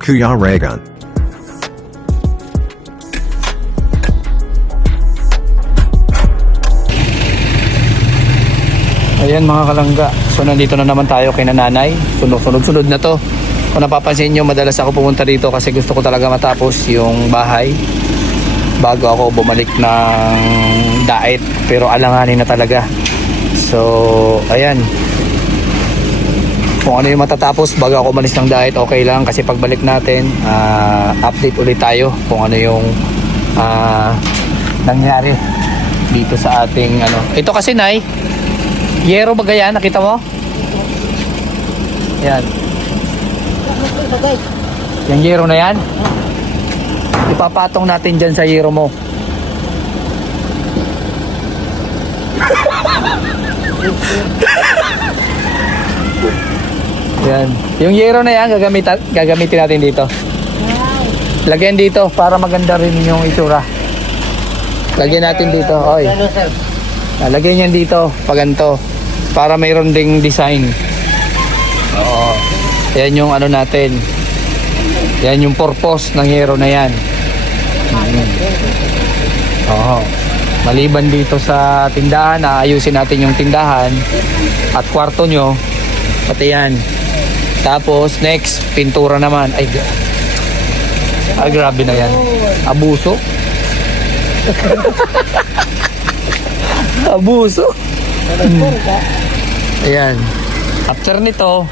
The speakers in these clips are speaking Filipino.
Kuya Regan. Ayan mga kalangga, so nandito na naman tayo kay nanay. Sunod na to. Kung napapansin nyo, madalas ako pumunta dito kasi gusto ko talaga matapos yung bahay bago ako bumalik ng diet, pero alanganin na talaga. So ayan, kung ano yung matatapos bago ako umalis ng diet, okay lang, kasi pagbalik natin update ulit tayo kung ano yung nangyari dito sa ating ano. Ito kasi nay, yero ba yan? Nakita mo? Yan. Yung yero na yan, ipapatong natin dyan sa yero mo. Yan. Yung yero na yan, gagamitin natin dito. Lagyan dito para maganda rin yung itsura. Lagyan natin dito. Oy. Lagyan yan dito pag ganito, para mayroon ding design. Oo. Yan yung ano natin. Yan yung purpose ng hero na yan. Oo. Maliban dito sa tindahan, aayusin natin yung tindahan at kwarto nyo, pati yan. Tapos next, pintura naman. Ay grabe na yan. Abuso. Abuso. Ayan. After nito,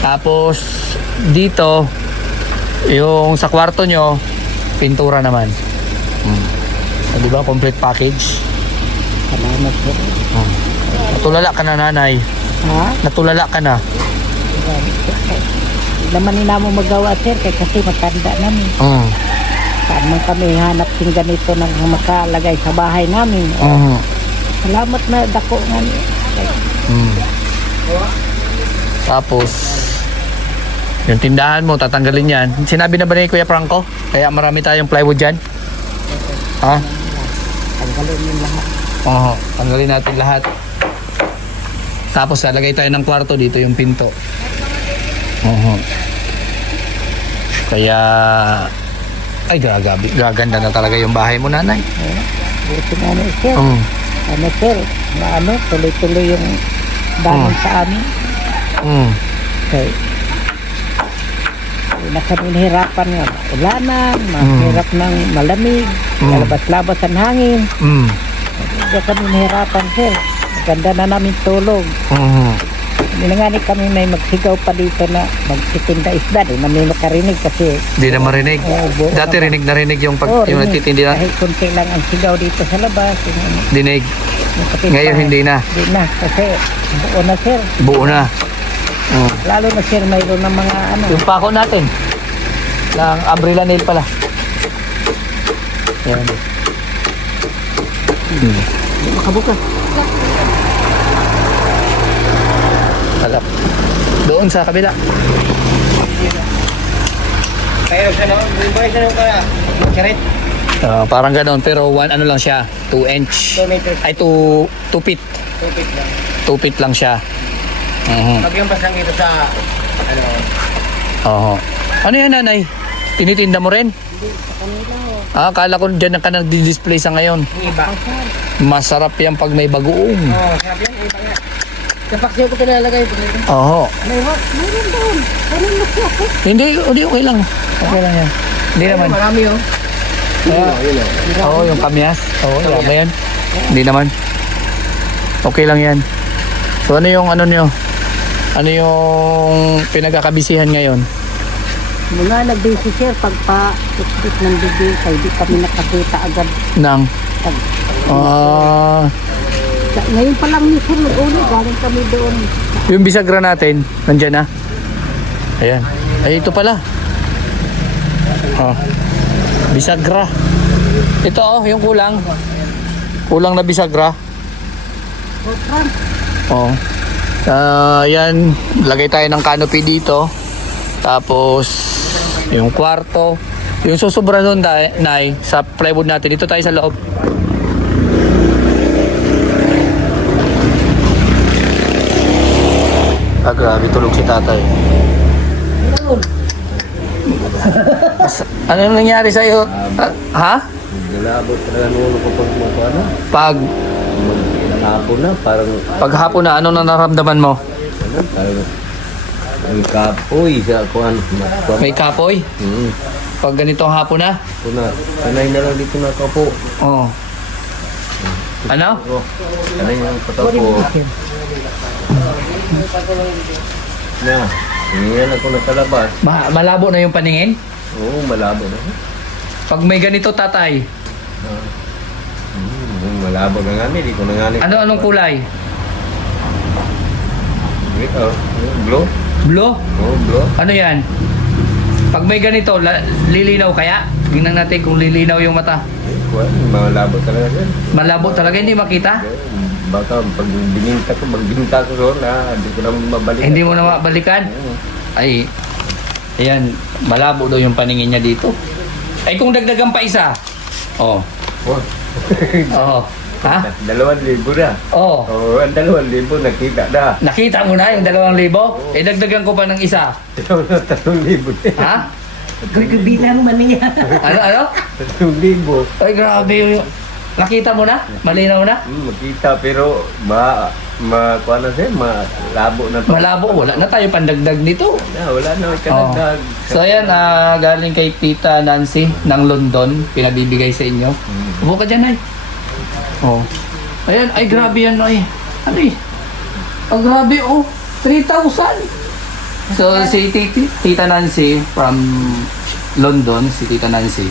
tapos dito, yung sa kwarto nyo, pintura naman. Di ba? Complete package. Salamat po. Natulala ka na, nanay. Ha? Natulala ka na. Naman nila mo magawa, sir, kasi matanda namin. Saan man kami hanap ng ganito nang makalagay sa bahay namin. Salamat na dako nga. Tapos yung tindahan mo, tatanggalin yan. Sinabi na ba ni Kuya Franco? Kaya marami tayong plywood dyan? Ha? Tanggalin yung lahat. Oo, tanggalin natin lahat. Tapos lalagay tayo ng kwarto dito, yung pinto. Oo. Kaya ay gaganda na talaga yung bahay mo, nanay. Buti nga na, sir. Ano, sir? Na tuloy-tuloy yung dahil sa amin. Okay. Na kami nahirapan nga. Ulanan, mahirap ng malamig, lalabas-labas ang hangin. Hindi kami nahirapan, sir. Ganda na namin tulog. Hindi na nga ni kami may magsigaw pa dito na magtitinda isda. Di namin makarinig kasi. Hindi na marinig. Dati rinig na rinig yung yung nagtitindi na. Kahit kunti lang ang sigaw dito sa labas. Dinig. Ngayon hindi na. Hindi na. Kasi buo na, sir. Buo na. Lalo na, sir, mayroon ng mga ano. Yung pako natin. Ng umbrella nail pala. Ayan. Makabukas. Halap. Doon sa kabila. Parang ganoon, pero ano lang siya, 2 inch. 2 meters. Ay 2 feet. 2 feet lang. 2 feet lang siya. Sabi yung pasang dito sa ano. Ano yan, nanay? Tinitinda mo rin? Hindi, sa kanila. Akala ko dyan ka nag-display sa ngayon. Iba. Masarap yan pag may bagoong. Sarap yan. Iba yan. Kapag siya ko pinalalagay. Mayroon doon. Ano mo siya? Hindi, okay lang. Okay lang yan. Hindi naman. Marami yun. Yung kamyas. Wala ba yan? Hindi naman. Okay lang yan. So ano yung ano nyo? Ano yung pinagkakabisihan ngayon? Mula nag-busy, sir, pagpa-tukbit ng bigay, kaya di kami nakakita agad. Nang? Ngayon pa lang ni sir, nag-uli, galing kami doon. Yung bisagra natin, nandyan na. Ayan. Ay, ito pala. Bisagra. Ito yung kulang. Kulang na bisagra. Yan. Lagay tayo ng canopy dito. Tapos, yung kwarto. Yung susubra nun, nay, sa plywood natin. Dito tayo sa loob. Grabe, tulog si tatay. Ano nangyari sa'yo? Ha? Nalabot talaga nulo ko pag mga ano. Pag Hapon na, parang paghapon na, ano na naramdaman mo? ang kapoy sa kuhan. May kapoy? Pag ganitong hapon na? Sanay na lang dito na kapo. Oo. Ano? Sanay na lang patapo. Na, hindi ako nakalabas. Malabo na yung paningin? Oo, malabo na. Pag may ganito, tatay, Malabo na nga, hindi ko na nga. anong kulay? Blue? Blue? Oo, blue. Ano yan? Pag may ganito, lilinaw kaya? Tingnan natin kung lilinaw yung mata. Malabo talaga yan. Malabo talaga, hindi makita? Baka pag binta ko doon, hindi ko na mabalik. Hindi mo na mabalikan? Ay, ayan, malabo daw yung paningin niya dito. Ay, kung dagdagan pa isa. Oh. Oo. Ha? 2,000 na. Oo. Ang 2,000 nakita na. Nakita mo na yung 2,000? Eh, dagdagan ko pa ng isa. 3,000. Ha? Bilang man niya. Ano? 3,000. Ay, grabe yung... Nakita mo na? Malinaw na? Makita pero kuha na siya, malabo na to. Malabo. Wala na tayo pandagdag nito. Wala na, Oh. kanagdag. So ayan, galing kay Tita Nancy ng London, pinabibigay sa inyo. Upo ka dyan, ay. Oh. Ayan, ay grabe yan, ay. Ano eh? Ang grabe, oh. 3,000. So si Tita Nancy from London, si Tita Nancy,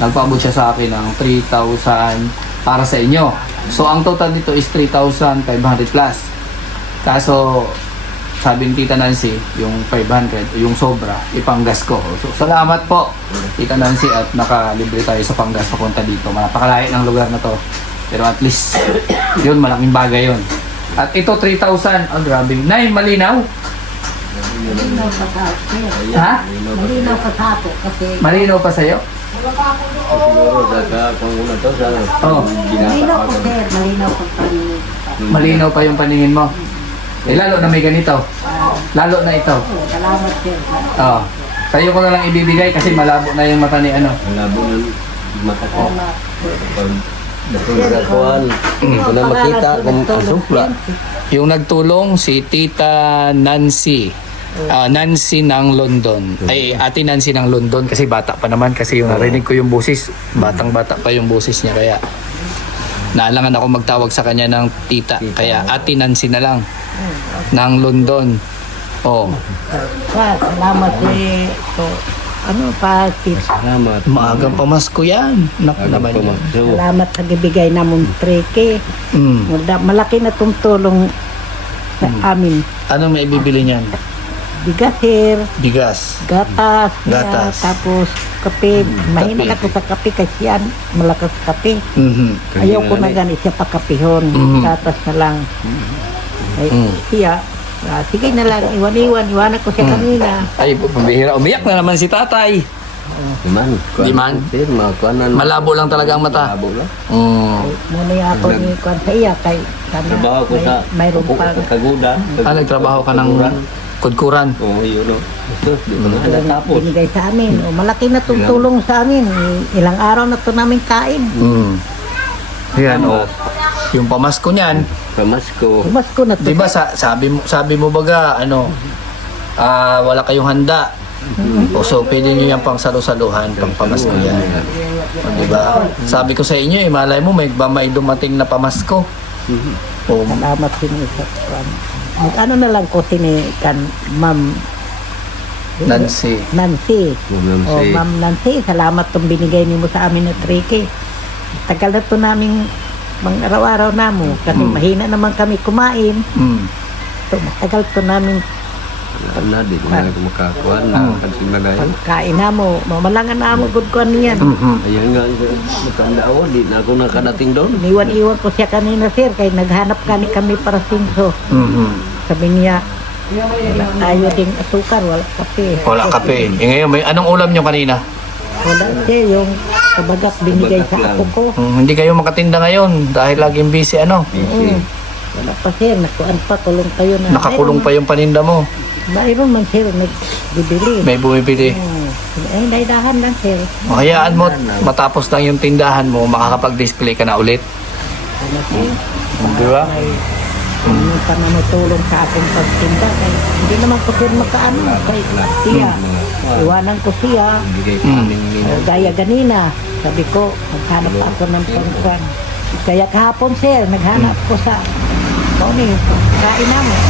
nagpaabot siya sa akin ng 3,000 para sa inyo. So ang total nito is 3,500 plus. Kaso sabi ni Tita Nancy, yung 500, yung sobra, ipanggas ko. So, salamat po, Tita Nancy, at nakalibre tayo sa panggas papunta dito. Napakalayo ng lugar na to. Pero at least, yun, malaking bagay yun. At ito, 3,000. Oh, grabe. Nay, malinaw? Malinaw pa sa ako. Ha? Malinaw pa sa ako kasi Malinaw pa sa'yo? Siguro, kung una to, Oh. malinaw po sir, malinaw po paningin. Malinaw pa yung paningin mo. Eh, lalo na may ganito. Lalo na ito. Salamat sir. Oh. Sa'yo ko na lang ibibigay kasi malabo na yung mata ni ano. malabo na mata ko. Pag kuhan, hindi ko na makita kung asupla. Yung nagtulong si Tita Nancy. Nancy ng London. Ay, Ate Nancy ng London kasi bata pa naman kasi yung narinig ko yung boses, batang-bata pa yung boses niya kaya naalangan ako magtawag sa kanya ng tita. Kaya Ate Nancy na lang ng London. Oh, Salamat sir. So, ano pa sir? Salamat. maagang pamasko yan. Naku naman yan. Salamat sa gibigay namong 3K. Mm. Malaki na itong tulong sa amin. Anong may bibili niyan? Bigas sir, Bigas. gatas, Gatas. tapos kape. Mahina ka to sa kape kasi yan, malakas kape. Mhm. Ayaw ko na gani siya pakapihon. Gatas na lang. Ay, siya, sige na lang, iwanan ko siya kanina. Ay, pambihira. Umiyak na naman si tatay. Di man. Sir, makuhanan. Malabo lang talaga ang mata. Malabo lang. Mm. Muna yung ako ni Kwan sa iya, kay sana Trabaho ko sa mayroon pa. Kaguda. Nagtrabaho ka ng kudkuran. Oo, yun o. Di ko na natapos. Binigay sa amin. O, malaki na itong tulong sa amin. Ilang araw na ito namin kain. Mm. Yan, oh. Yung pamasko niyan, Pamasko. Mas ko na ito. di ba sabi mo baga, ano, wala kayong handa. O so, pwede nyo yan pang salusaluhan, pang pamasko yan. O, di ba? Sabi ko sa inyo, malay mo, may dumating na pamasko. O, Salamat din sa Kwan. Ano na lang ko kan Ma'am Nancy. Nancy. Ma'am O, si- Ma'am Nancy, salamat itong binigay niyo sa amin na 3K. Tagal na ito namin mang araw-araw na mo. Kasi mahina naman kami kumain. Mm. Ito, matagal ito namin Wala na, di ko na ako makakuha na. Pagsimalayan. pagkain na mo. Mamalangan na mo, good ko niyan. Mhm. Ayan nga, matandaan, di na ako nakadating doon. Iniwan-iwan ko siya kanina, sir, kaya naghanap kami para singso. Mhm. Sabi niya, wala tayo ding asukar, wala kape. Wala kape. Eh ngayon, anong ulam nyo kanina? Wala siya, yung kabagat binigay sa apo ko. Hindi kayo makatinda ngayon dahil laging busy, ano? Wala pa sir, nakuan pa, kulong kayo na. Nakakulong pa yung paninda mo. Mayroon man sir, nagbibili. May bumibili. Ay, daidahan lang, sir. O, hayaan mo, matapos lang yung tindahan mo, makakapag-display ka na ulit. Ano, sir? Di ba? May pa na natulong sa aking pagtinda. Kay, hindi naman ko sir makaano. Kay siya. Iwanan ko siya. Bigay pa namin Gaya ganina. Sabi ko, maghanap ako ng pangkuan. Kaya kahapon, sir, naghanap ko sa kain namin.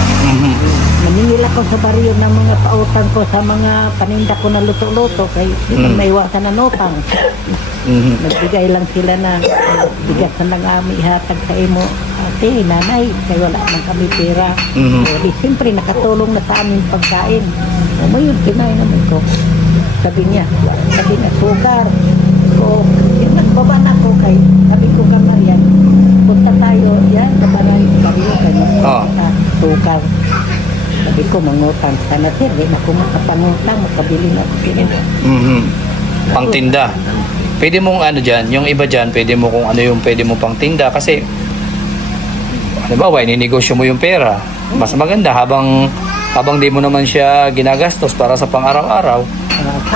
Maningil ako sa baryo ng mga pautang ko sa mga paninda ko na luto-luto. Kaya hindi ko maiwasan ng utang. Nagbigay lang sila na bigas na lang ami ihatag sa imo. Ate, nanay, kaya wala man kami pera. Di, siyempre, nakatulong na sa aming pagkain. O mo yun, kinain naman ko. Sabi niya, sugar. So, yung nagbaba na ko kay, sabi ko ka Marian, punta tayo, yan, kabaray, baryo, kay sugar. Sabi ko, mangutang sana sir, di na ko makapangutang, makabili na ako sila. Pangtinda. Pwede mong ano dyan, yung iba dyan, pwede mo kung ano yung pwede mo pang tinda kasi halimbawa, ininegosyo mo yung pera. Mas maganda habang di mo naman siya ginagastos para sa pang-araw-araw,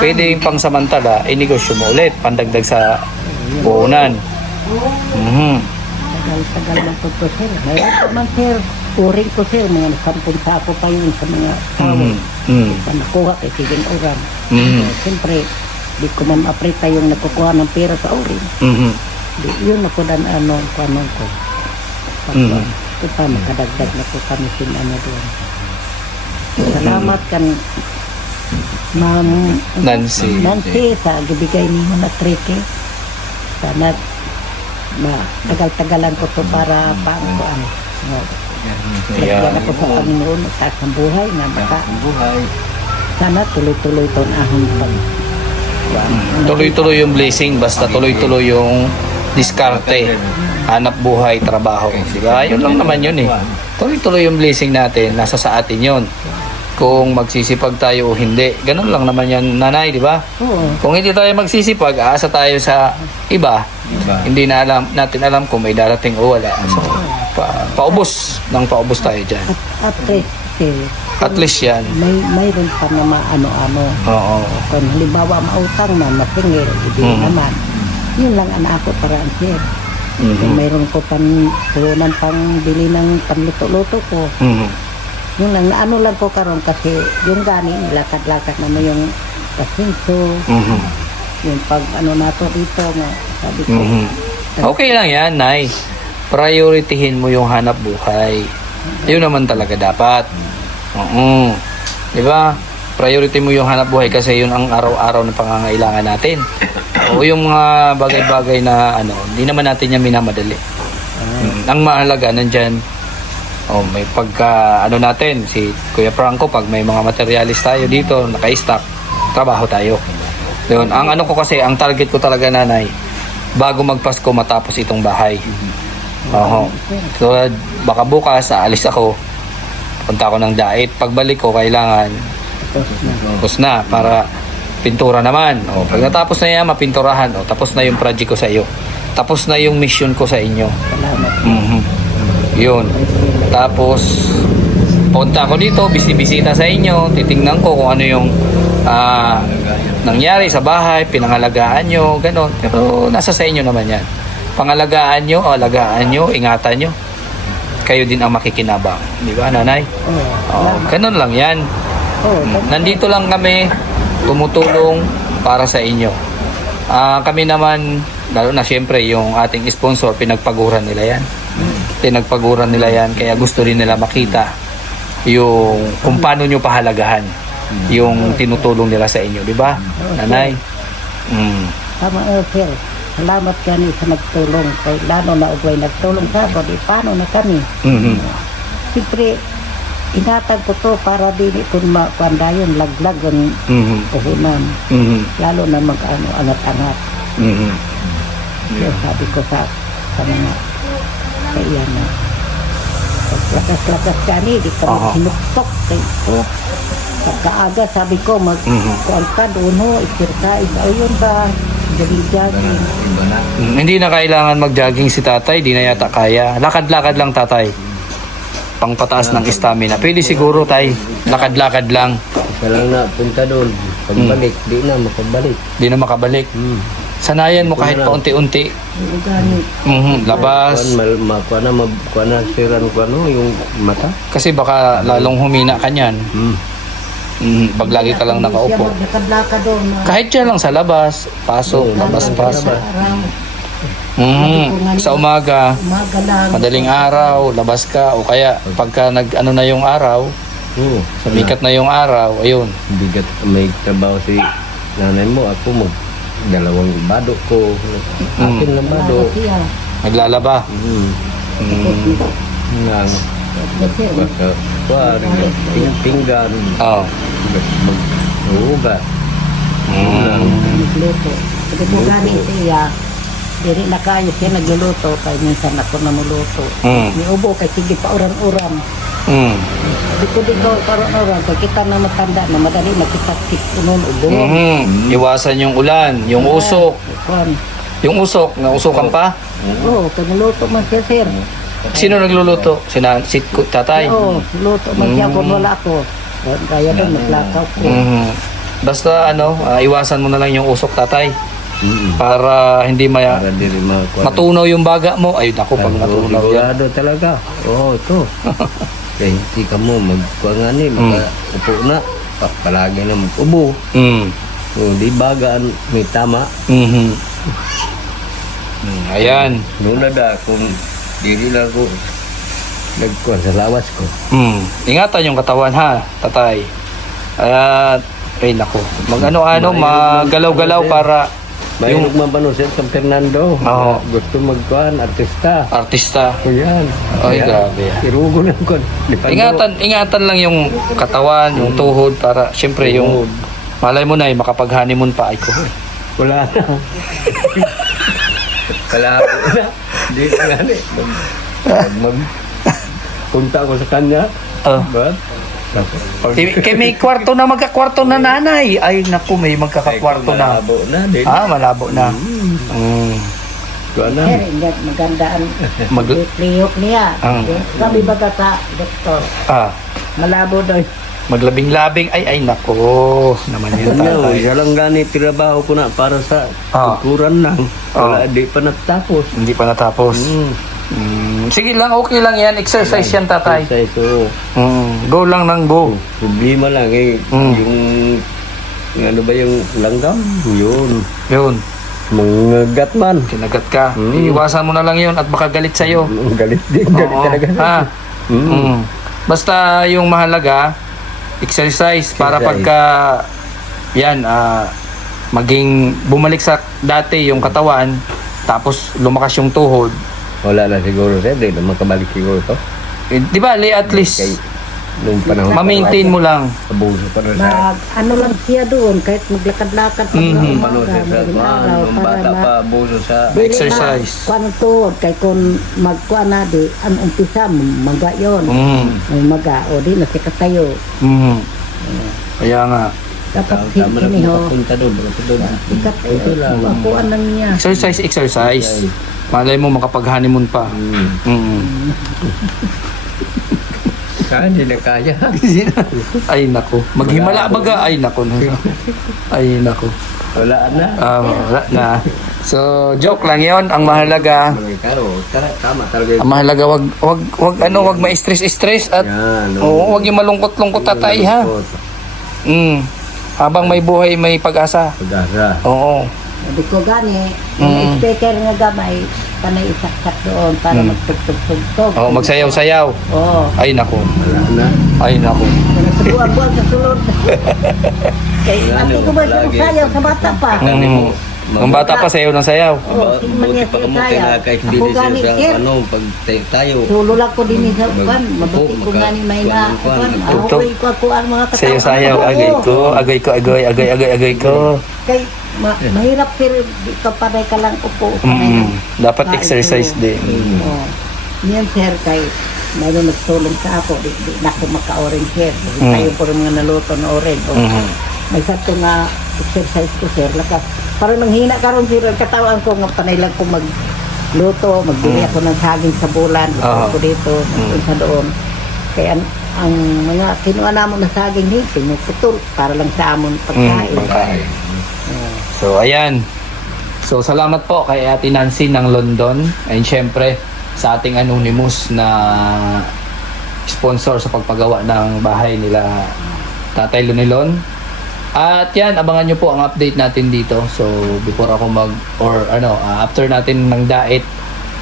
pwede yung pangsamantala, inegosyo mo ulit, pandagdag sa puhunan. Tagal lang po to sir. Mayroon pa man sir, uring ko sir, mga 10 sako pa yun sa mga tao. Nakuha kay Siging Uran. Siyempre, di ko man aprita yung nakukuha ng pera sa uring. Yun ako dan ano ko. Ito pa, makadagdag na po kami sin ano doon. Salamat kan Ma'am Nancy. sa gibigay niyo na trike. Sana tagal-tagalan ko to para paangkuan. Lagyan ako sa Panginoon at sa buhay na baka sana tuloy-tuloy to na ahong pag Tuloy-tuloy yung blessing, basta tuloy-tuloy yung diskarte, hanap buhay, trabaho. Diba? Yun lang naman yun eh. Tuloy-tuloy yung blessing natin, nasa sa atin yun. Kung magsisipag tayo o hindi. Ganun lang naman yan, nanay, di ba? Kung hindi tayo magsisipag, aasa tayo sa iba. Hindi na natin alam kung may darating o wala. So, paubos tayo dyan. At least yan. Mayroon pa na maano-ano. Oo. Kung halimbawa mautang na mapingil, hindi naman. Yun lang ang ako paraan sir. Kung mayroon ko puhunan pang bili ng panluto-luto ko. Yun lang, naano lang ko karon kasi yung gani, lakad-lakad naman yung pasinso. Yung pag ano nato dito, sabi ko. Okay lang yan, Nay. Prioritihin mo yung hanap buhay. Yun naman talaga dapat. Oo. Di ba? Priority mo yung hanap buhay kasi yun ang araw-araw na pangangailangan natin. O yung mga bagay-bagay na ano, hindi naman natin yan minamadali. Ang mahalaga nandyan, may pagka ano natin, si Kuya Franco, pag may mga materialis tayo dito, naka-stock, trabaho tayo. Yun, ang ano ko kasi, ang target ko talaga nanay, bago magpasko matapos itong bahay. So, baka bukas, aalis ako, punta ako ng diet, pagbalik ko, kailangan tapos na para pintura naman. Pag natapos na yan, mapinturahan. Tapos na yung project ko sa iyo. Tapos na yung mission ko sa inyo. Yun. Tapos, punta ako dito, bisita sa inyo, titingnan ko kung ano yung nangyari sa bahay, pinangalagaan nyo, gano'n. Pero nasa sa inyo naman yan. Pangalagaan nyo, alagaan nyo, ingatan nyo. Kayo din ang makikinabang. Di ba, nanay? Ganun lang yan. Nandito lang kami, tumutulong para sa inyo. Kami naman, lalo na siyempre, yung ating sponsor, pinagpaguran nila yan. Kaya gusto rin nila makita yung kung paano nyo pahalagahan yung tinutulong nila sa inyo, di ba, nanay? Tama, sir. Salamat kami sa nagtulong. Kay lalo na ugay nagtulong sa ako, di paano na kami. Siyempre, inatag ko to para din kung mapandayon, laglag ang puhunan. Lalo na mag-ano, angat-angat. Sabi ko sa mga kaya na lakas-lakas kani, di kami sinuktok. Pagkaaga sabi ko, kuwan ka doon ho, exercise, ayun ba, jogging. Hindi na kailangan mag-jogging si tatay, di na yata kaya. Lakad-lakad lang tatay. Pangpataas ng stamina. Pwede siguro tay, lakad-lakad lang. Isa lang na punta doon. Pagbalik, di na makabalik. Di na makabalik. Sanayan mo kahit paunti-unti. Ganit. Labas. Kuan na siran ko ano yung mata. Kasi baka lalong humina ka niyan. Pag lagi ka lang nakaupo. Siya maglakad-lakad doon. Kahit dyan lang sa labas, pasok, labas-pasok. Sa umaga, Umaga lang. madaling araw, labas ka. O kaya pagka nag-ano na yung araw, sumikat na yung araw, ayun. Bigat may trabaho si nanay mo. Ako dalawang bado ko. Akin na bado. Siya. Naglalaba. Nang baka kuan pinggan. Oo. Mag-ugat. Nagluto. Kasi po gani siya, diri na kayo siya nagluluto, kaya minsan ako namuluto. Niubo kay sige pa uran-uran. Di ko parang-uran, kaya kita na matanda na madali makisakit unon ubo. Iwasan yung ulan, yung usok. Kuan. Yung usok, nausukan pa. Oo, kanuluto man siya sir. Sino nagluluto? Si tatay? Oo, luto man siya kung wala ako. Kaya doon maglakaw ko. Basta iwasan mo na lang yung usok, tatay. Para hindi Para dili matunaw yung baga mo. Ay, naku, pag matunaw yan. sigurado talaga. Oo, ito. Kaya hindi ka mo magkuangani, makaupo na. Palagi na mag-ubo. Di bagaan, may tama. Ayan. Nuna da, kung dili lang ko nagkuhan sa lawas ko. Ingatan yung katawan, ha, tatay. At, ay, naku. Magalaw-galaw para Mayroong mabano siya sa Fernando. Oo. Gusto magkuhan, artista. artista. O yan. Ay, Kaya, grabe. Irugo na ko. Ingatan lang yung katawan, yung tuhod para syempre yung malay mo na makapag-honeymoon pa ay ko. Wala na. Kalabo na. Hindi na nga ni. Punta ko sa kanya. But, Kay may kwarto na magkakwarto na nanay. Ay naku, may magkakakwarto na. malabo na din. Malabo na. Kuha na. Sir, hindi magandaan. Mag- Liyok niya. Ang- Sabi ba sa doktor, malabo daw. Maglabing-labing. Ay naku. Naman yun, No, tatay. siya lang gani trabaho ko na para sa Ah. kuran lang. Wala, di pa natapos. Hindi pa natapos. Sige lang, okay lang yan. Exercise yan, tatay. So, Go lang ng go. problema lang yung ano ba yung langgam? Yun. Yun. Mga gatman. Kinagat ka. Iiwasan mo na lang yun at baka galit sa'yo. Galit din. Galit Oo. talaga. Ha? Basta yung mahalaga, exercise para pagka yan, maging bumalik sa dati yung katawan, tapos lumakas yung tuhod. Wala na siguro siya. Di na makabalik siguro to. Di ba, at least Nung panahon. ma-maintain mo lang. Abuso pa rin siya. Ano lang siya doon, kahit maglakad-lakad pa ng Ano umaga, siya sa madaling kuhan. araw, Nung para bata pa, abuso sa... Exercise. Kuan tuhod, kay kung magkuan na di, ang umpisa, maga yun. May maga, o di na siya katayo. Kaya nga, Dapat Tama na siniho, punta doon. ikat kuan lang niya. exercise. Malay mo makapag-honeymoon pa. Hindi na kaya. Ay nako. Maghimala baga. Ay nako. Ay nako. Wala na. Wala na. So, joke lang 'yon. Ang mahalaga, Tama talaga. ang mahalaga wag ma-stress at Yan. wag yung malungkot-lungkot tatay ha. Habang may buhay, may pag-asa. Pag-asa. Oo. Sabi ko gani, yung speaker nga gamay, panay isaksak doon para magtugtog-tugtog. Magsayaw-sayaw. Oo. Ay nako. Wala na. Ay nako. Sa buwan-buwan sa sulod. Kaya ati ko ba yung sayaw sa bata pa? Ang bata pa sayaw ng sayaw. Oo, sige man Buti niya pa siya kamuti sayaw. na kahit Ako hindi gani, siya sir. sa pag tayo. Sulo lang ko din sa buwan. Mabuti ko gani may na. Tugtog. Ahoy ko ako ang mga katao. Sayaw-sayaw. Agay ko. Agay ko. Kay mahirap sir, di ka panay ka lang upo. Dapat exercise din. Oo. Niyan sir, kay mayroon nagtulong sa ako, di na ako maka-orange sir. Tayo po rin mga naluto na orange. May sato nga exercise ko sir, lakas. Parang nanghina karon sir, katawan ko nga panay lang ko magluto, magbili ako ng saging sa bulan, gusto ko dito, sa doon. Kaya ang mga kinuha namon na saging din, pinuputol para lang sa amon pagkain. Pagkain. So, ayan. So, salamat po kay Ate Nancy ng London. And syempre, sa ating anonymous na sponsor sa pagpagawa ng bahay nila Tatay Lunilon. At yan, abangan nyo po ang update natin dito. So, before ako after natin ng diet,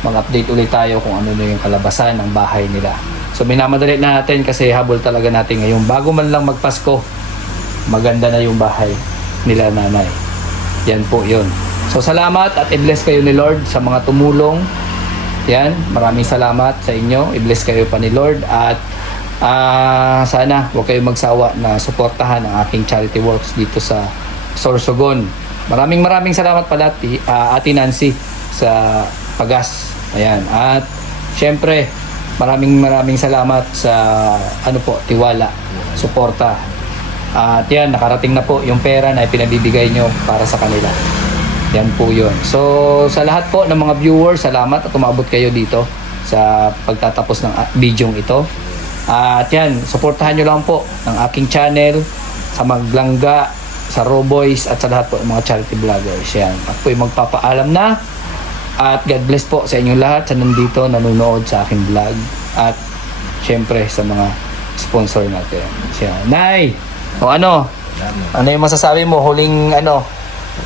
mag-update ulit tayo kung ano na yung kalabasan ng bahay nila. So, minamadali na natin kasi habol talaga natin ngayon. Bago man lang magpasko, maganda na yung bahay nila nanay. Yan po yun. So, salamat at i-bless kayo ni Lord sa mga tumulong. Yan, maraming salamat sa inyo. I-bless kayo pa ni Lord at sana huwag kayong magsawa na suportahan ang aking charity works dito sa Sorsogon. Maraming salamat pala Ate Nancy sa pagas. Ayan. At syempre, maraming salamat sa tiwala, suporta. At yan, nakarating na po yung pera na pinabibigay nyo para sa kanila. Yan po yun. So, sa lahat po ng mga viewers, salamat at umabot kayo dito sa pagtatapos ng video ito. At yan, suportahan nyo lang po ang aking channel sa Maglangga, sa Roboys at sa lahat po ng mga charity vloggers. Yan. At po yung magpapaalam na. At God bless po sa inyong lahat sa nandito nanonood sa aking vlog. At syempre sa mga sponsor natin. Siya. Nay! O ano yung masasabi mo? Huling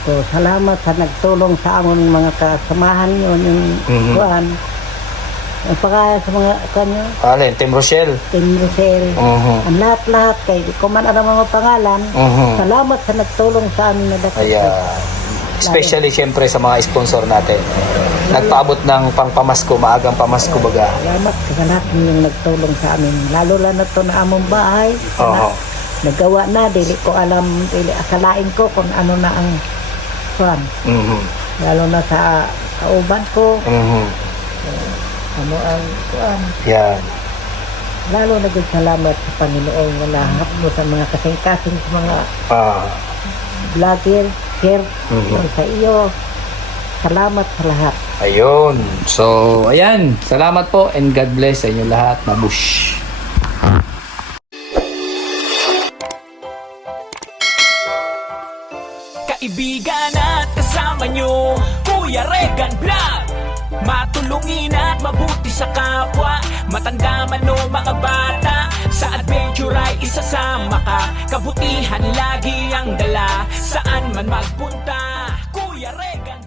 So, salamat sa nagtulong sa amon mga kasamahan yun, yung kuhan. Ang pagkaya sa mga kanyo, Alin, Team Rochelle. Team Rosel, ang lahat-lahat, kay ko man ang mga pangalan, salamat sa nagtulong sa amin na dapat. Ayan. Especially syempre sa mga sponsor natin. Nagpaabot ng pangpamasko, maagang pamasko baga. Salamat sa lahat ninyong nagtulong sa amin. Lalo lang na ito na among bahay. Nagawa na, dili ko alam, dili akalain ko kung ano na ang kuhan. Lalo na sa kauban ko. Ano ang kuhan. Yan. Lalo na din salamat sa Panginoon na lahap mo sa mga kasing-kasing sa mga vlogger, share sa iyo. Salamat sa lahat. Ayun. So, ayan. Salamat po and God bless sa inyo lahat. Mabush. Kaibigan at kasama nyo, Kuya Regan Vlog. Matulungin at mabuti sa kapwa, matanda man o mga bata. Sa adventure ay isasama ka, kabutihan lagi ang dala. Saan man magpunta, Kuya Regan